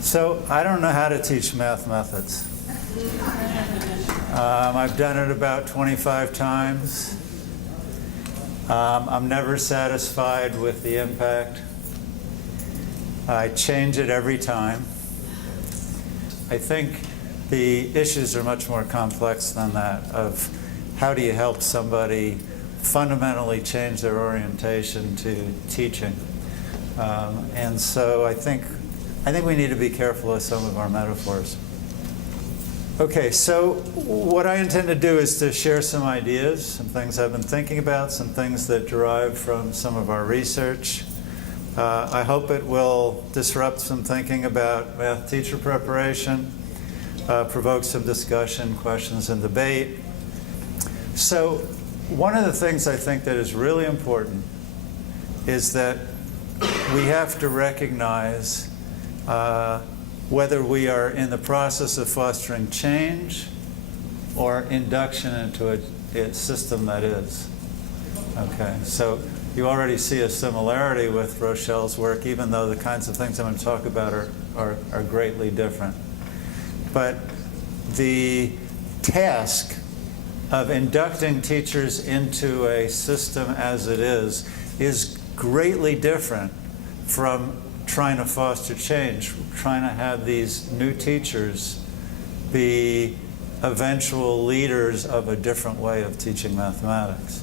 So I don't know how to teach math methods. I've done it about 25 times. I'm never satisfied with the impact. I change it every time. I think the issues are much more complex than that, of how do you help somebody fundamentally change their orientation to teaching. And so I think we need to be careful with some of our metaphors. Okay, so what I intend to do is to share some ideas, some things I've been thinking about, some things that derive from some of our research. I hope it will disrupt some thinking about math teacher preparation, provoke some discussion, questions, and debate. So one of the things I think that is really important is that we have to recognize whether we are in the process of fostering change or induction into a system that is. Okay, so you already see a similarity with Rochelle's work, even though the kinds of things I'm going to talk about are greatly different. But the task of inducting teachers into a system as it is greatly different from trying to foster change, trying to have these new teachers be eventual leaders of a different way of teaching mathematics.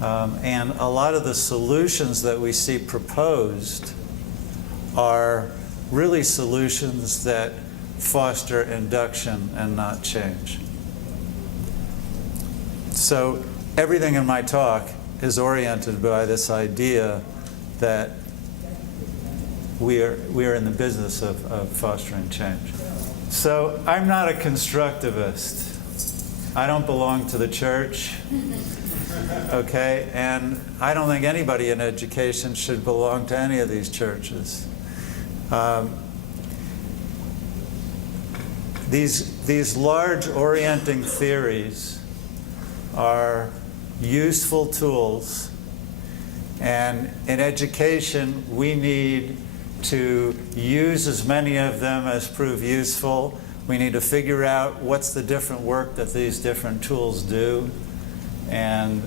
And a lot of the solutions that we see proposed are really solutions that foster induction and not change. So everything in my talk is oriented by this idea that we are in the business of fostering change. So I'm not a constructivist. I don't belong to the church, okay? And I don't think anybody in education should belong to any of these churches. These large orienting theories are useful tools, and in education we need to use as many of them as prove useful. We need to figure out what's the different work that these different tools do and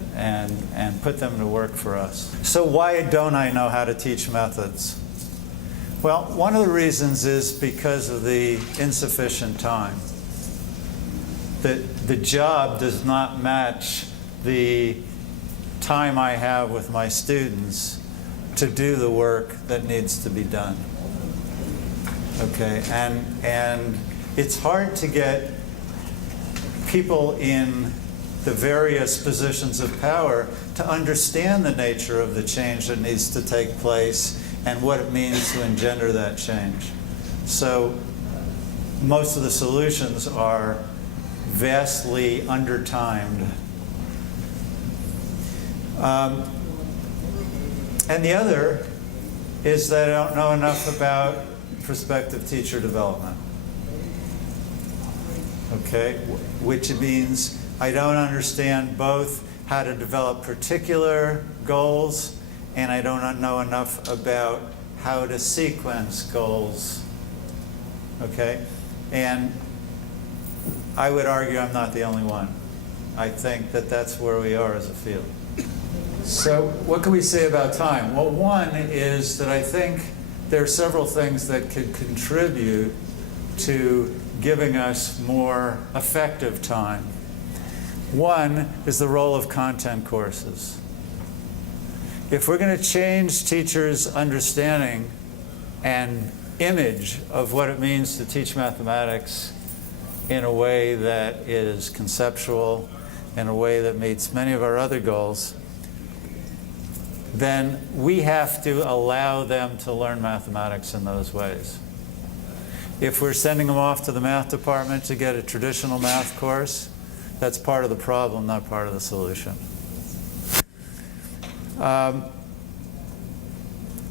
put them to work for us. So why don't I know how to teach methods? Well, one of the reasons is because of the insufficient time. The job does not match the time I have with my students to do the work that needs to be done. Okay, and it's hard to get people in the various positions of power to understand the nature of the change that needs to take place and what it means to engender that change. So most of the solutions are vastly undertimed. And the other is that I don't know enough about prospective teacher development. Okay, which means I don't understand both how to develop particular goals, and I don't know enough about how to sequence goals. Okay, and I would argue I'm not the only one. I think that that's where we are as a field. So what can we say about time? Well, one is that I think there are several things that could contribute to giving us more effective time. One is the role of content courses. If we're going to change teachers' understanding and image of what it means to teach mathematics in a way that is conceptual, in a way that meets many of our other goals, then we have to allow them to learn mathematics in those ways. If we're sending them off to the math department to get a traditional math course, that's part of the problem, not part of the solution.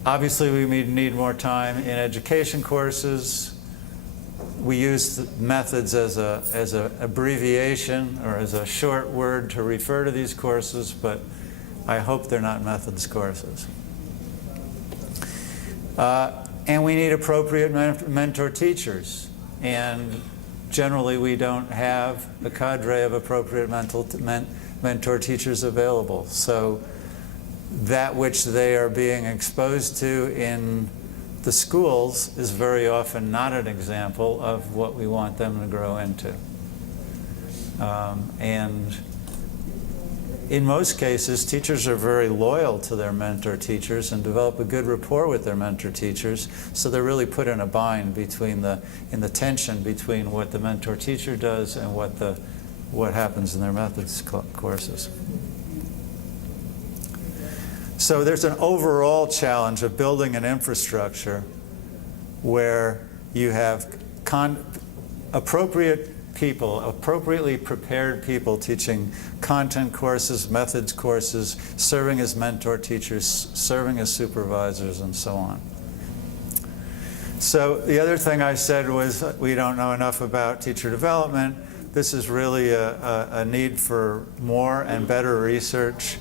Obviously, we need more time in education courses. We use methods as an abbreviation or as a short word to refer to these courses, but I hope they're not methods courses. And we need appropriate mentor teachers. And generally we don't have a cadre of appropriate mentor teachers available. So that which they are being exposed to in the schools is very often not an example of what we want them to grow into. And in most cases, teachers are very loyal to their mentor teachers and develop a good rapport with their mentor teachers, so they're really put in a bind between in the tension between what the mentor teacher does and what happens in their methods courses. So there's an overall challenge of building an infrastructure where you have appropriate people, appropriately prepared people teaching content courses, methods courses, serving as mentor teachers, serving as supervisors, and so on. So the other thing I said was we don't know enough about teacher development. This is really a need for more and better research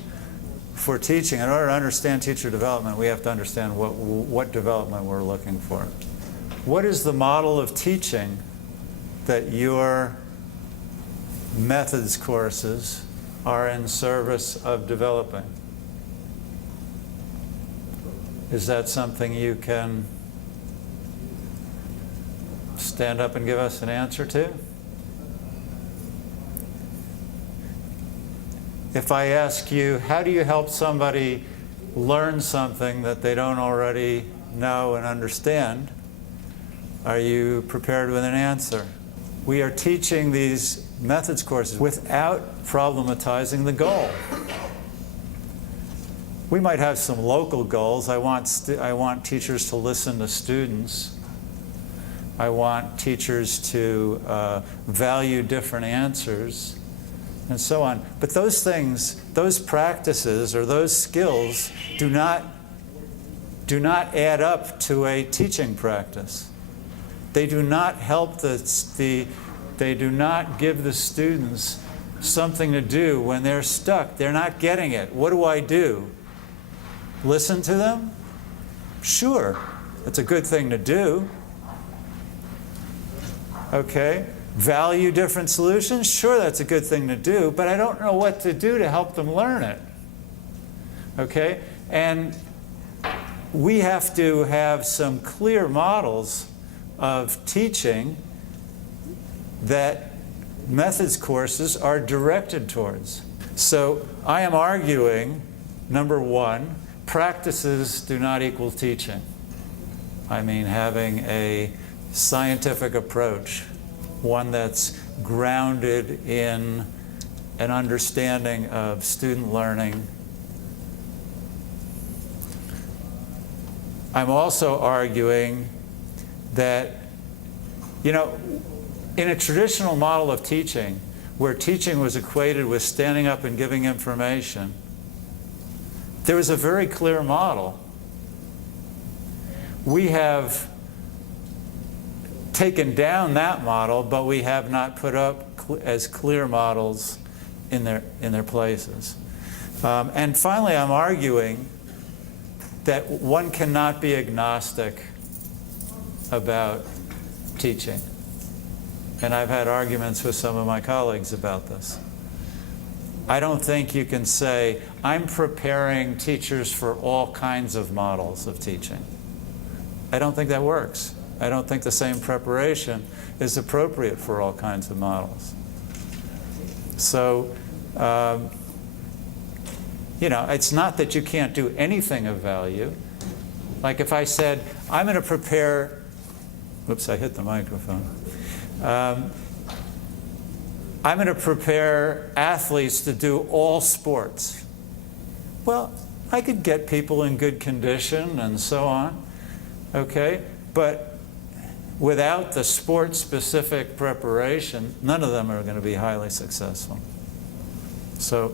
for teaching. In order to understand teacher development, we have to understand what development we're looking for. What is the model of teaching that your methods courses are in service of developing? Is that something you can stand up and give us an answer to? If I ask you, how do you help somebody learn something that they don't already know and understand, are you prepared with an answer? We are teaching these methods courses without problematizing the goal. We might have some local goals. I want teachers to listen to students. I want teachers to value different answers, and so on. But those things, those practices or those skills do not add up to a teaching practice. They do not help they do not give the students something to do when they're stuck. They're not getting it. What do I do? Listen to them? Sure, that's a good thing to do. Okay. Value different solutions? Sure, that's a good thing to do, but I don't know what to do to help them learn it. Okay? And we have to have some clear models of teaching that methods courses are directed towards. So I am arguing, number one, practices do not equal teaching. I mean having a scientific approach, one that's grounded in an understanding of student learning. I'm also arguing that, in a traditional model of teaching, where teaching was equated with standing up and giving information, there was a very clear model. We have taken down that model, but we have not put up as clear models in their places. And finally, I'm arguing that one cannot be agnostic about teaching. And I've had arguments with some of my colleagues about this. I don't think you can say, I'm preparing teachers for all kinds of models of teaching. I don't think that works. I don't think the same preparation is appropriate for all kinds of models. So, it's not that you can't do anything of value. Like if I said, I'm going to prepare, whoops, I hit the microphone. I'm going to prepare athletes to do all sports. Well, I could get people in good condition and so on, okay? But without the sport-specific preparation, none of them are going to be highly successful. So,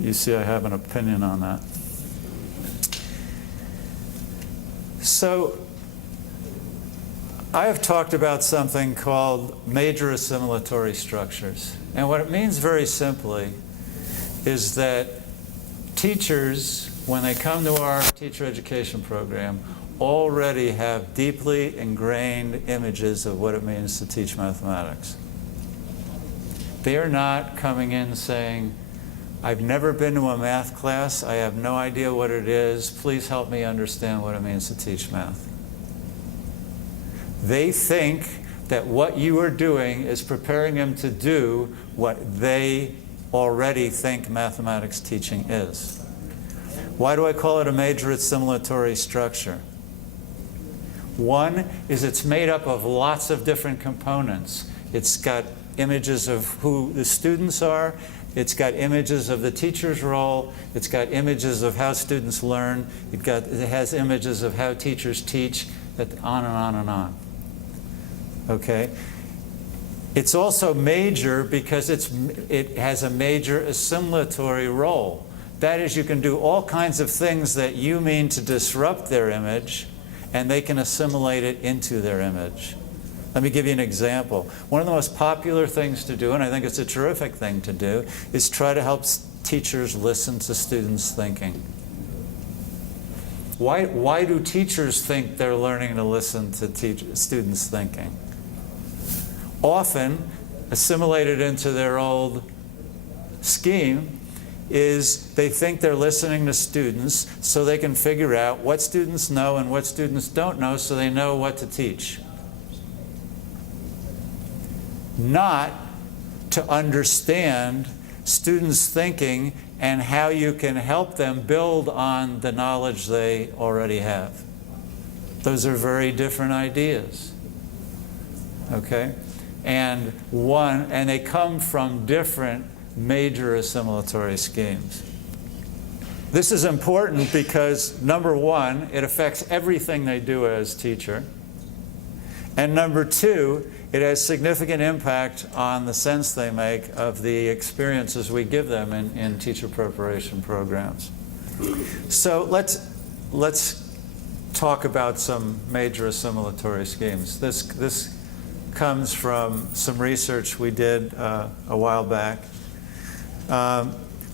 you see I have an opinion on that. So, I have talked about something called major assimilatory structures. And what it means very simply is that teachers, when they come to our teacher education program, already have deeply ingrained images of what it means to teach mathematics. They are not coming in saying, I've never been to a math class, I have no idea what it is, please help me understand what it means to teach math. They think that what you are doing is preparing them to do what they already think mathematics teaching is. Why do I call it a major assimilatory structure? One is it's made up of lots of different components. It's got images of who the students are, it's got images of the teacher's role, it's got images of how students learn, it has images of how teachers teach, on and on and on. Okay? It's also major because it has a major assimilatory role. That is, you can do all kinds of things that you mean to disrupt their image, and they can assimilate it into their image. Let me give you an example. One of the most popular things to do, and I think it's a terrific thing to do, is try to help teachers listen to students' thinking. Why do teachers think they're learning to listen to students' thinking? Often, assimilated into their old scheme, is they think they're listening to students so they can figure out what students know and what students don't know so they know what to teach. Not to understand students' thinking and how you can help them build on the knowledge they already have. Those are very different ideas. Okay? And they come from different major assimilatory schemes. This is important because, number one, it affects everything they do as teacher. And number two, it has significant impact on the sense they make of the experiences we give them in teacher preparation programs. So let's talk about some major assimilatory schemes. This comes from some research we did a while back.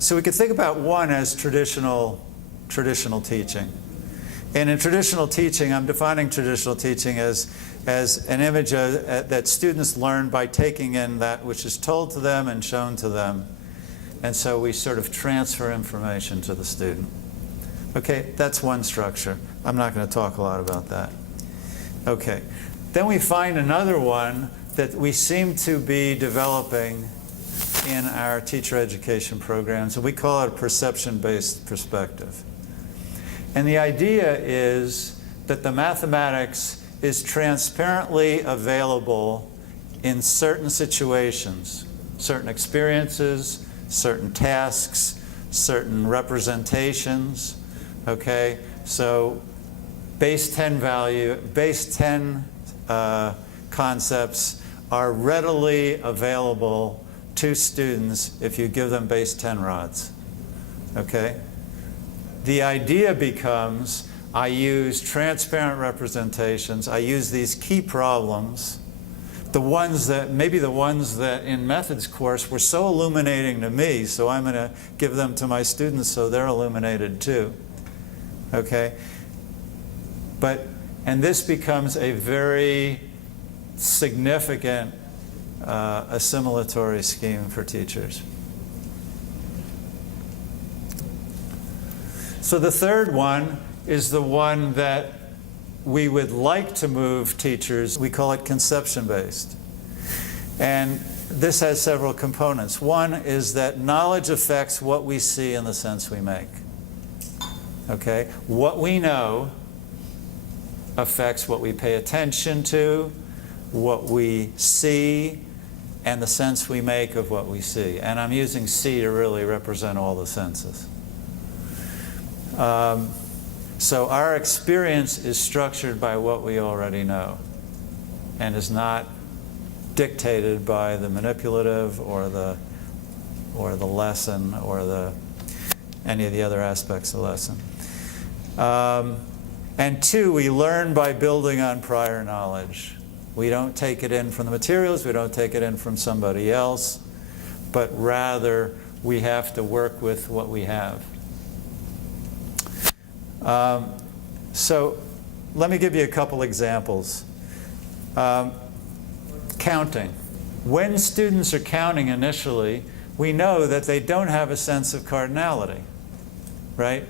So we could think about one as traditional teaching. And in traditional teaching, I'm defining traditional teaching as an image that students learn by taking in that which is told to them and shown to them. And so we sort of transfer information to the student. Okay, that's one structure. I'm not going to talk a lot about that. Okay, then we find another one that we seem to be developing in our teacher education programs, and we call it a perception-based perspective. And the idea is that the mathematics is transparently available in certain situations, certain experiences, certain tasks, certain representations. Okay, so base 10 concepts are readily available to students if you give them base 10 rods. Okay? The idea becomes, I use transparent representations, I use these key problems, maybe the ones that in methods course were so illuminating to me, so I'm going to give them to my students so they're illuminated too. Okay? And this becomes a very significant assimilatory scheme for teachers. So the third one is the one that we would like to move teachers. We call it conception-based. And this has several components. One is that knowledge affects what we see in the sense we make. Okay? What we know affects what we pay attention to, what we see, and the sense we make of what we see. And I'm using see to really represent all the senses. So our experience is structured by what we already know and is not dictated by the manipulative or the lesson or any of the other aspects of the lesson. And two, we learn by building on prior knowledge. We don't take it in from the materials, we don't take it in from somebody else, but rather we have to work with what we have. So let me give you a couple examples. Counting. When students are counting initially, we know that they don't have a sense of cardinality, right?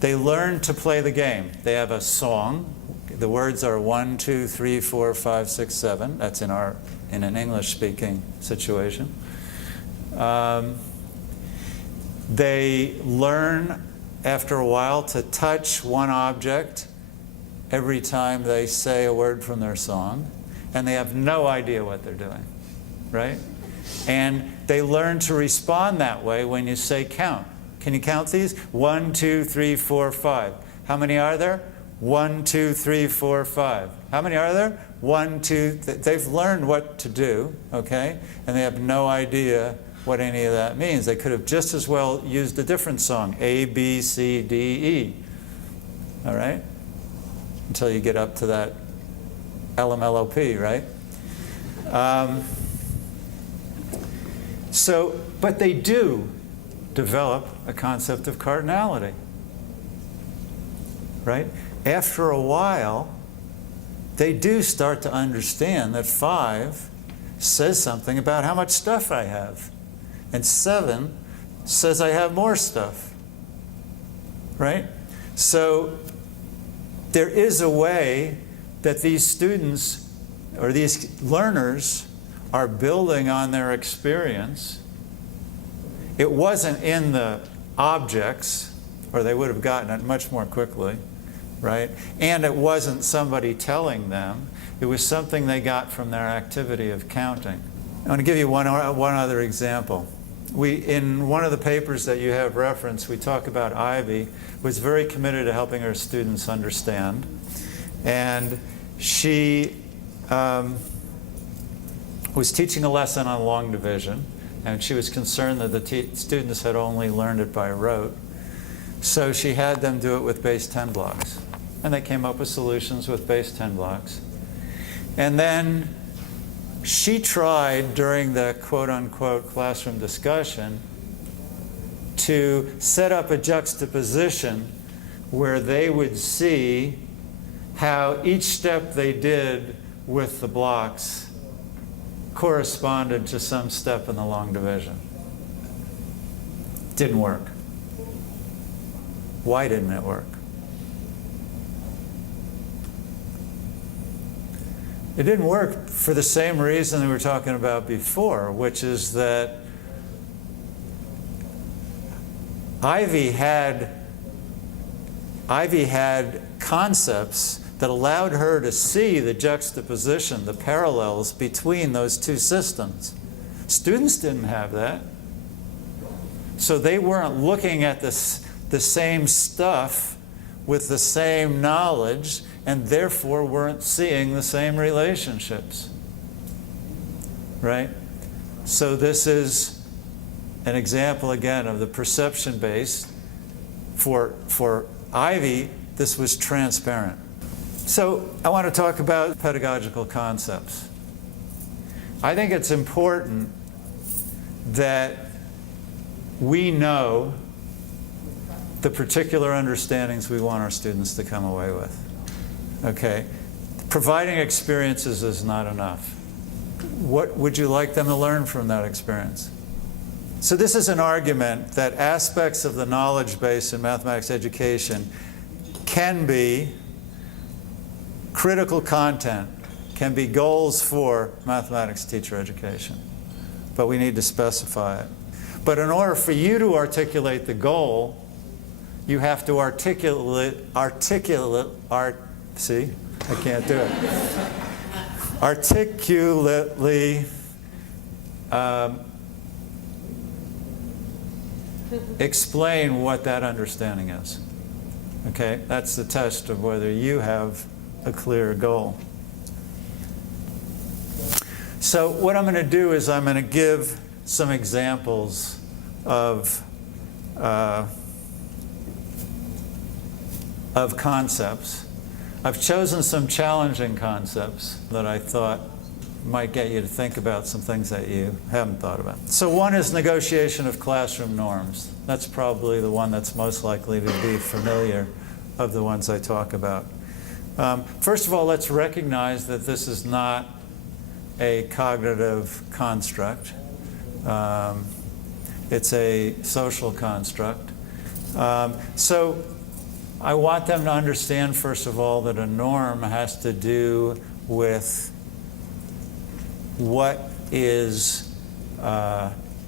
They learn to play the game. They have a song. The words are 1, 2, 3, 4, 5, 6, 7. That's in an English-speaking situation. They learn after a while to touch one object every time they say a word from their song, and they have no idea what they're doing, right? And they learn to respond that way when you say count. Can you count these? 1, 2, 3, 4, 5. How many are there? 1, 2, 3, 4, 5. How many are there? 1, 2. They've learned what to do, okay? And they have no idea what any of that means. They could have just as well used a different song, A, B, C, D, E. All right? Until you get up to that LMLOP, right? But they do develop a concept of cardinality, right? After a while, they do start to understand that 5 says something about how much stuff I have, and 7 says I have more stuff, right? So there is a way that these students or these learners are building on their experience. It wasn't in the objects, or they would have gotten it much more quickly, right? And it wasn't somebody telling them. It was something they got from their activity of counting. I want to give you one other example. In one of the papers that you have referenced, we talk about Ivy was very committed to helping her students understand. And she was teaching a lesson on long division, and she was concerned that the students had only learned it by rote. So she had them do it with base 10 blocks. And they came up with solutions with base 10 blocks. And then she tried, during the quote-unquote classroom discussion, to set up a juxtaposition where they would see how each step they did with the blocks corresponded to some step in the long division. Didn't work. Why didn't it work? It didn't work for the same reason that we were talking about before, which is that Ivy had concepts that allowed her to see the juxtaposition, the parallels between those two systems. Students didn't have that. So they weren't looking at the same stuff with the same knowledge, and therefore weren't seeing the same relationships. Right? So this is an example, again, of the perception base. For Ivy, this was transparent. So I want to talk about pedagogical concepts. I think it's important that we know the particular understandings we want our students to come away with. Okay? Providing experiences is not enough. What would you like them to learn from that experience? So this is an argument that aspects of the knowledge base in mathematics education can be critical content, can be goals for mathematics teacher education. But we need to specify it. But in order for you to articulate the goal, you have to see, I can't do it. Articulately explain what that understanding is. Okay? That's the test of whether you have a clear goal. So what I'm going to do is I'm going to give some examples of concepts. I've chosen some challenging concepts that I thought might get you to think about some things that you haven't thought about. So one is negotiation of classroom norms. That's probably the one that's most likely to be familiar of the ones I talk about. First of all, let's recognize that this is not a cognitive construct. It's a social construct. So I want them to understand, first of all, that a norm has to do with what is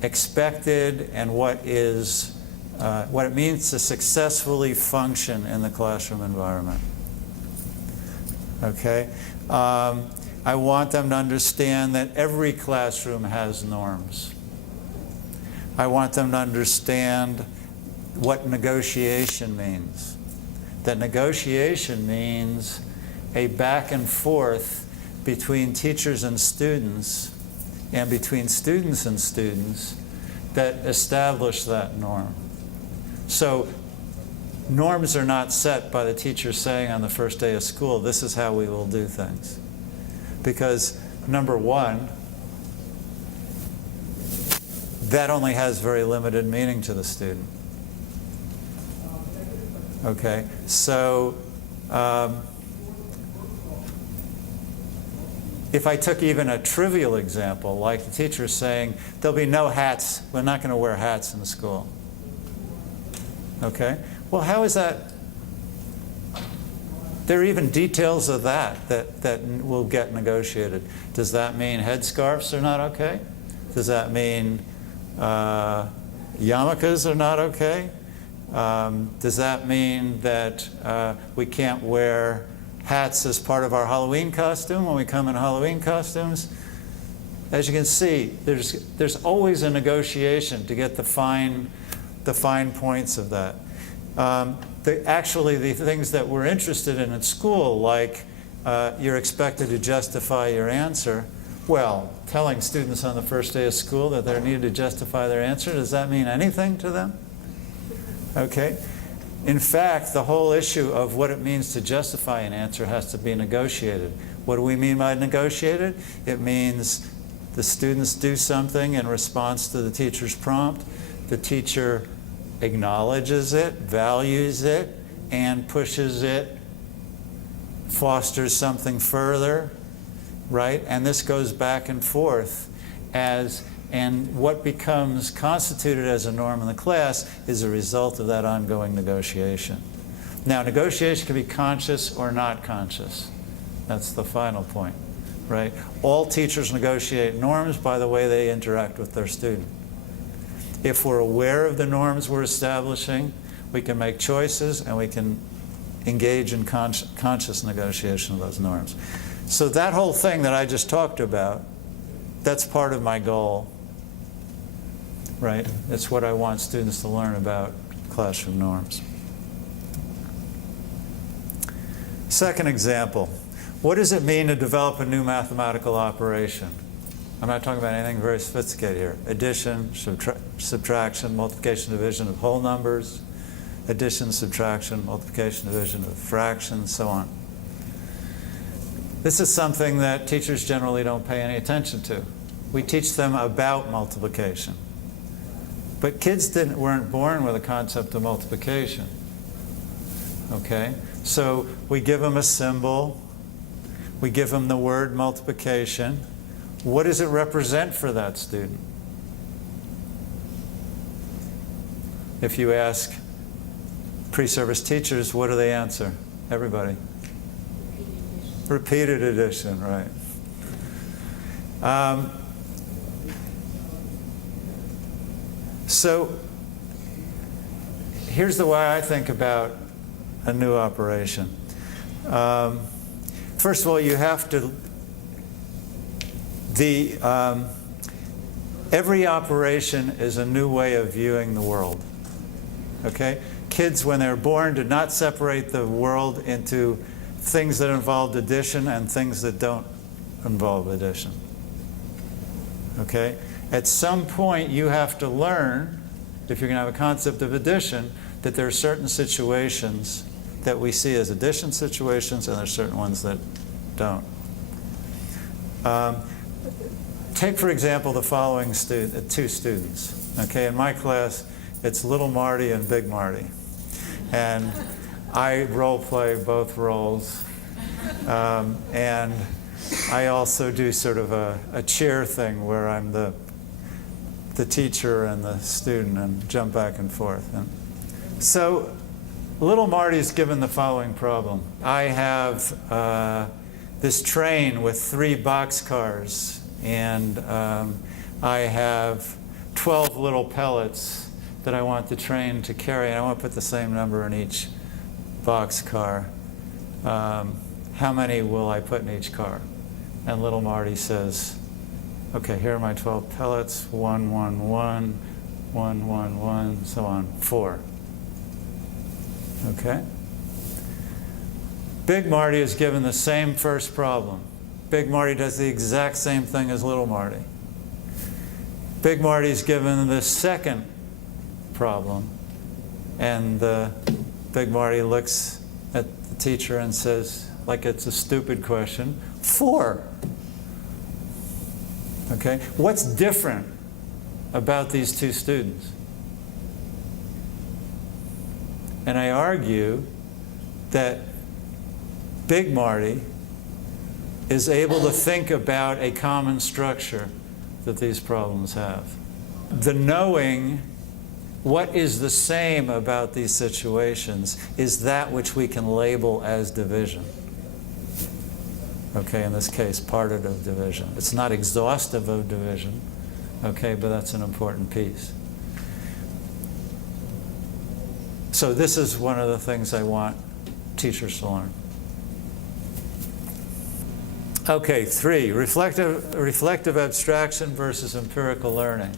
expected and what it means to successfully function in the classroom environment. Okay? I want them to understand that every classroom has norms. I want them to understand what negotiation means. That negotiation means a back and forth between teachers and students, and between students and students, that establish that norm. So norms are not set by the teacher saying on the first day of school, this is how we will do things. Because, number one, that only has very limited meaning to the student. Okay, so if I took even a trivial example, like the teacher saying, there'll be no hats, we're not going to wear hats in the school. Okay, well, how is that? There are even details of that will get negotiated. Does that mean headscarves are not okay? Does that mean yarmulkes are not okay? Does that mean that we can't wear hats as part of our Halloween costume when we come in Halloween costumes? As you can see, there's always a negotiation to get the fine points of that. Actually, the things that we're interested in at school, like you're expected to justify your answer. Well, telling students on the first day of school that they need to justify their answer, does that mean anything to them? Okay. In fact, the whole issue of what it means to justify an answer has to be negotiated. What do we mean by negotiated? It means the students do something in response to the teacher's prompt. The teacher acknowledges it, values it, and pushes it, fosters something further, right? And this goes back and forth and what becomes constituted as a norm in the class is a result of that ongoing negotiation. Now, negotiation can be conscious or not conscious. That's the final point, right? All teachers negotiate norms by the way they interact with their student. If we're aware of the norms we're establishing, we can make choices and we can engage in conscious negotiation of those norms. So that whole thing that I just talked about, that's part of my goal, right? It's what I want students to learn about classroom norms. Second example, what does it mean to develop a new mathematical operation? I'm not talking about anything very sophisticated here. Addition, subtraction, multiplication, division of whole numbers, addition, subtraction, multiplication, division of fractions, so on. This is something that teachers generally don't pay any attention to. We teach them about multiplication. But kids weren't born with a concept of multiplication. Okay? So we give them a symbol. We give them the word multiplication. What does it represent for that student? If you ask pre-service teachers, what do they answer? Everybody. Repeated addition, right. So here's the way I think about a new operation. First of all, you have to, every operation is a new way of viewing the world. Okay? Kids, when they're born, did not separate the world into things that involved addition and things that don't involve addition. Okay? At some point, you have to learn, if you're going to have a concept of addition, that there are certain situations that we see as addition situations, and there are certain ones that don't. Take, for example, the following two students. Okay, in my class, it's Little Marty and Big Marty. And I role play both roles. And I also do sort of a chair thing where I'm the teacher and the student and jump back and forth. And so little Marty's given the following problem. I have this train with 3 boxcars, and I have 12 little pellets that I want the train to carry, and I want to put the same number in each boxcar. How many will I put in each car? And little Marty says, okay, here are my 12 pellets, 1, 1, 1, 1, 1, 1, so on, 4. Okay? Big Marty is given the same first problem. Big Marty does the exact same thing as little Marty. Big Marty is given the second problem, and Big Marty looks at the teacher and says, like it's a stupid question, 4. Okay? What's different about these two students? And I argue that Big Marty is able to think about a common structure that these problems have. The knowing what is the same about these situations is that which we can label as division. Okay, in this case, partitive division. It's not exhaustive of division, okay, but that's an important piece. So this is one of the things I want teachers to learn. Okay, 3, reflective abstraction versus empirical learning.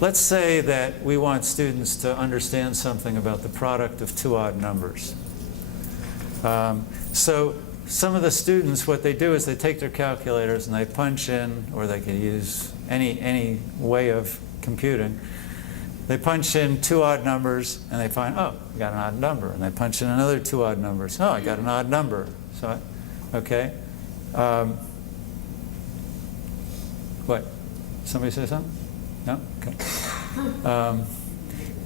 Let's say that we want students to understand something about the product of 2 odd numbers. So some of the students, what they do is they take their calculators and they punch in, or they can use any way of computing. They punch in 2 odd numbers and they find, oh, I got an odd number. And they punch in another 2 odd numbers. Oh, I got an odd number. So, okay. What? Somebody say something? No? Okay.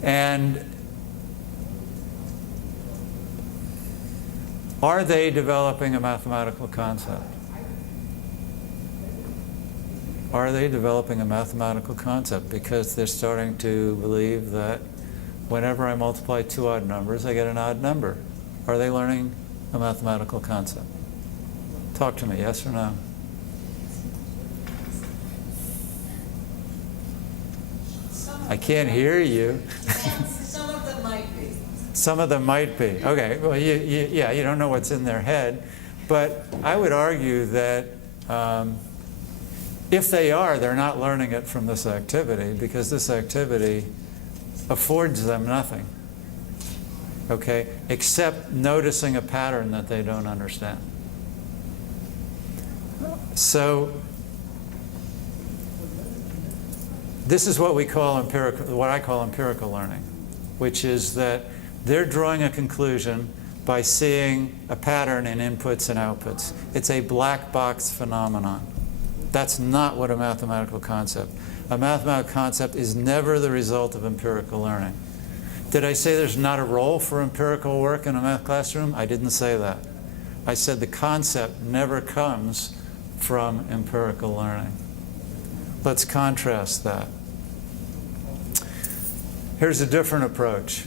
And are they developing a mathematical concept? Are they developing a mathematical concept? Because they're starting to believe that whenever I multiply 2 odd numbers, I get an odd number. Are they learning a mathematical concept? Talk to me, yes or no? I can't hear you. Some of them might be. Some of them might be. Okay, well, yeah, you don't know what's in their head. But I would argue that if they are, they're not learning it from this activity, because this activity affords them nothing, okay, except noticing a pattern that they don't understand. So this is what we call what I call empirical learning, which is that they're drawing a conclusion by seeing a pattern in inputs and outputs. It's a black box phenomenon. That's not what a mathematical concept. A mathematical concept is never the result of empirical learning. Did I say there's not a role for empirical work in a math classroom? I didn't say that. I said the concept never comes from empirical learning. Let's contrast that. Here's a different approach.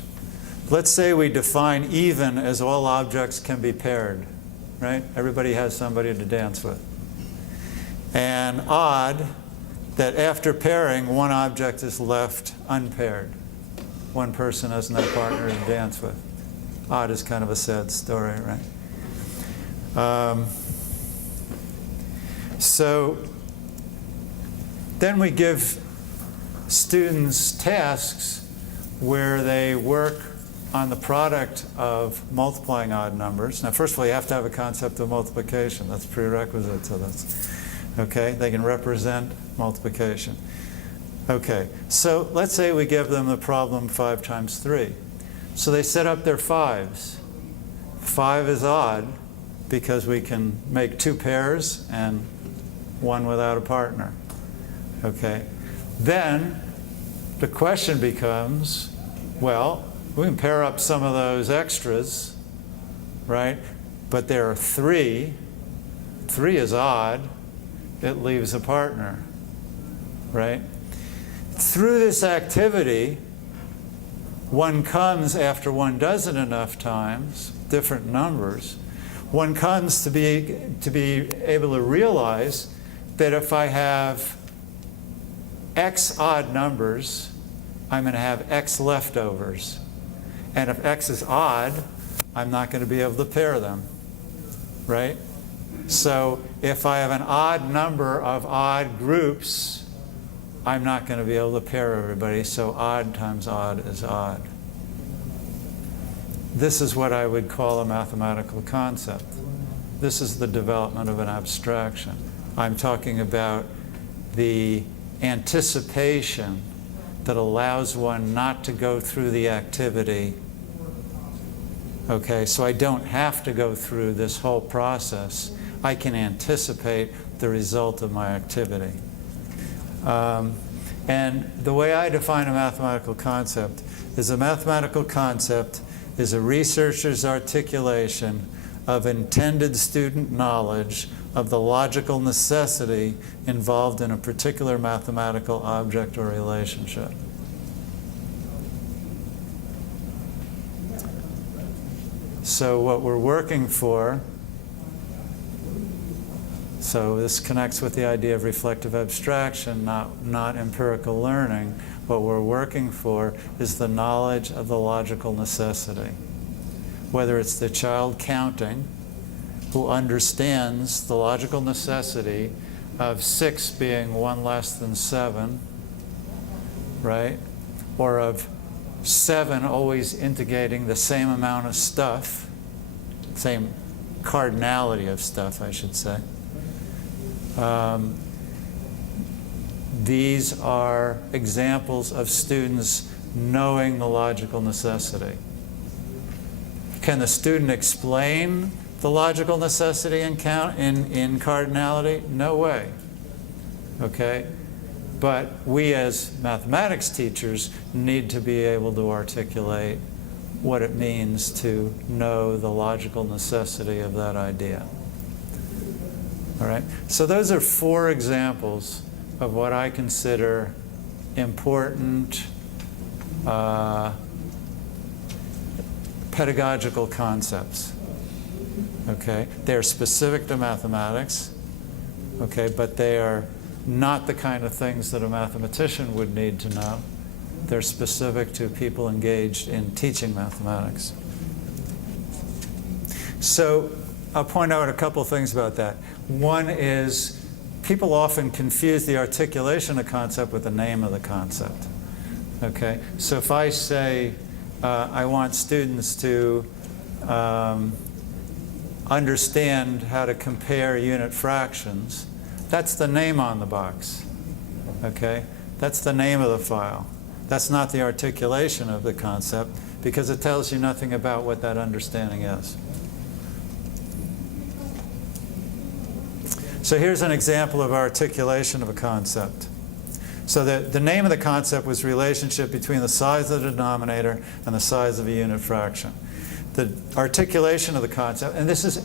Let's say we define even as all objects can be paired, right? Everybody has somebody to dance with. And odd, that after pairing, one object is left unpaired. One person has no partner to dance with. Odd is kind of a sad story, right? So then we give students tasks where they work on the product of multiplying odd numbers. Now, first of all, you have to have a concept of multiplication. That's a prerequisite to this. Okay? They can represent multiplication. Okay, so let's say we give them the problem 5 times 3. So they set up their 5s. 5 is odd because we can make 2 pairs and 1 without a partner. Okay, then the question becomes, well, we can pair up some of those extras, right? but there are three. 3 is odd. It leaves a partner, right? Through this activity, one comes, after one does it enough times, different numbers, one comes to be able to realize that if I have X odd numbers, I'm going to have X leftovers. And if X is odd, I'm not going to be able to pair them, right? So if I have an odd number of odd groups, I'm not going to be able to pair everybody, so odd times odd is odd. This is what I would call a mathematical concept. This is the development of an abstraction. I'm talking about the anticipation that allows one not to go through the activity. Okay, so I don't have to go through this whole process. I can anticipate the result of my activity. And the way I define a mathematical concept is a mathematical concept is a researcher's articulation of intended student knowledge of the logical necessity involved in a particular mathematical object or relationship. So what we're working for, so this connects with the idea of reflective abstraction, not empirical learning. What we're working for is the knowledge of the logical necessity. Whether it's the child counting, who understands the logical necessity of 6 being 1 less than 7, right? Or of 7 always indicating the same amount of stuff, same cardinality of stuff, I should say. These are examples of students knowing the logical necessity. Can the student explain the logical necessity in cardinality? No way. Okay? But we as mathematics teachers need to be able to articulate what it means to know the logical necessity of that idea. All right? So those are 4 examples of what I consider important pedagogical concepts. Okay? They're specific to mathematics, okay, but they are not the kind of things that a mathematician would need to know. They're specific to people engaged in teaching mathematics. So I'll point out a couple of things about that. One is people often confuse the articulation of concept with the name of the concept. Okay? So if I say I want students to understand how to compare unit fractions, that's the name on the box. Okay? That's the name of the file. That's not the articulation of the concept because it tells you nothing about what that understanding is. So here's an example of articulation of a concept. So the name of the concept was relationship between the size of the denominator and the size of a unit fraction. The articulation of the concept, and this is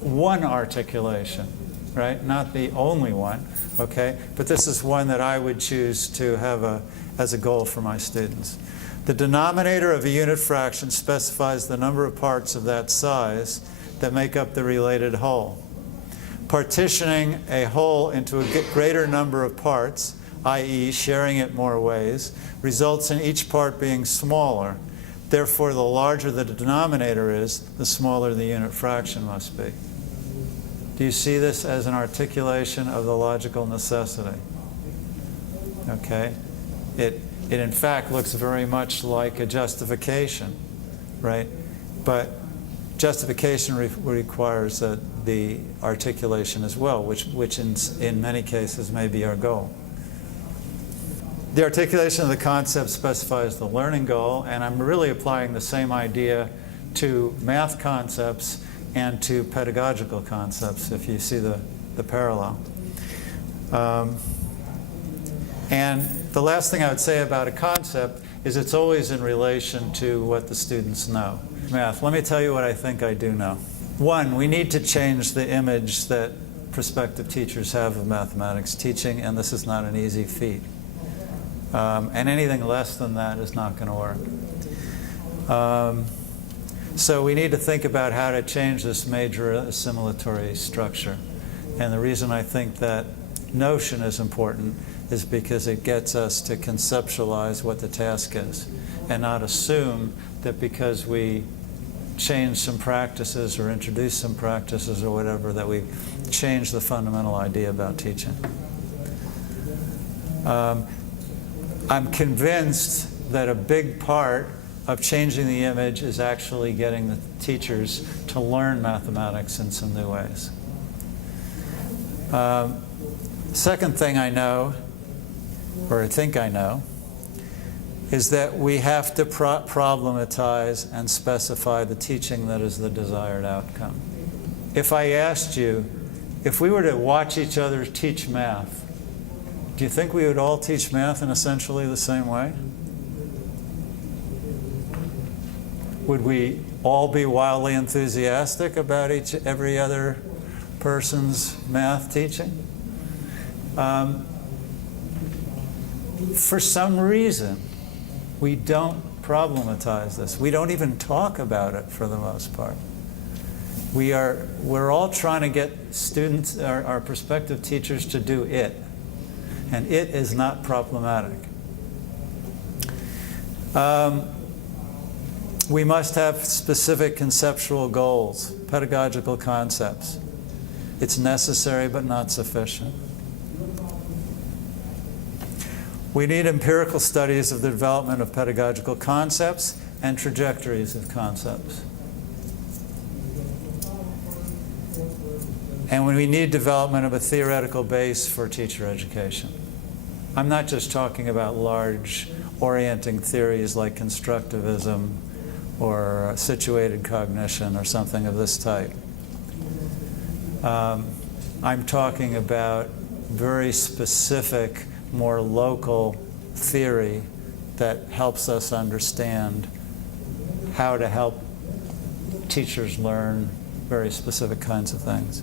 one articulation, right? Not the only one, okay? But this is one that I would choose to have as a goal for my students. The denominator of a unit fraction specifies the number of parts of that size that make up the related whole. Partitioning a whole into a greater number of parts, i.e. sharing it more ways, results in each part being smaller. Therefore, the larger the denominator is, the smaller the unit fraction must be. Do you see this as an articulation of the logical necessity? Okay? It in fact looks very much like a justification, right? But justification requires the articulation as well, which in many cases may be our goal. The articulation of the concept specifies the learning goal, and I'm really applying the same idea to math concepts and to pedagogical concepts, if you see the parallel. And the last thing I would say about a concept is it's always in relation to what the students know. Math, let me tell you what I think I do know. One, we need to change the image that prospective teachers have of mathematics teaching, and this is not an easy feat. And anything less than that is not going to work. So we need to think about how to change this major assimilatory structure. And the reason I think that notion is important is because it gets us to conceptualize what the task is and not assume that because we change some practices or introduce some practices or whatever that we've changed the fundamental idea about teaching. I'm convinced that a big part of changing the image is actually getting the teachers to learn mathematics in some new ways. Second thing I know, or I think I know, is that we have to problematize and specify the teaching that is the desired outcome. If I asked you, if we were to watch each other teach math, do you think we would all teach math in essentially the same way? Would we all be wildly enthusiastic about every other person's math teaching? For some reason, we don't problematize this. We don't even talk about it for the most part. We're all trying to get students, our prospective teachers, to do it. And it is not problematic. We must have specific conceptual goals, pedagogical concepts. It's necessary but not sufficient. We need empirical studies of the development of pedagogical concepts and trajectories of concepts. And we need development of a theoretical base for teacher education. I'm not just talking about large orienting theories like constructivism or situated cognition or something of this type. I'm talking about very specific, more local theory that helps us understand how to help teachers learn very specific kinds of things.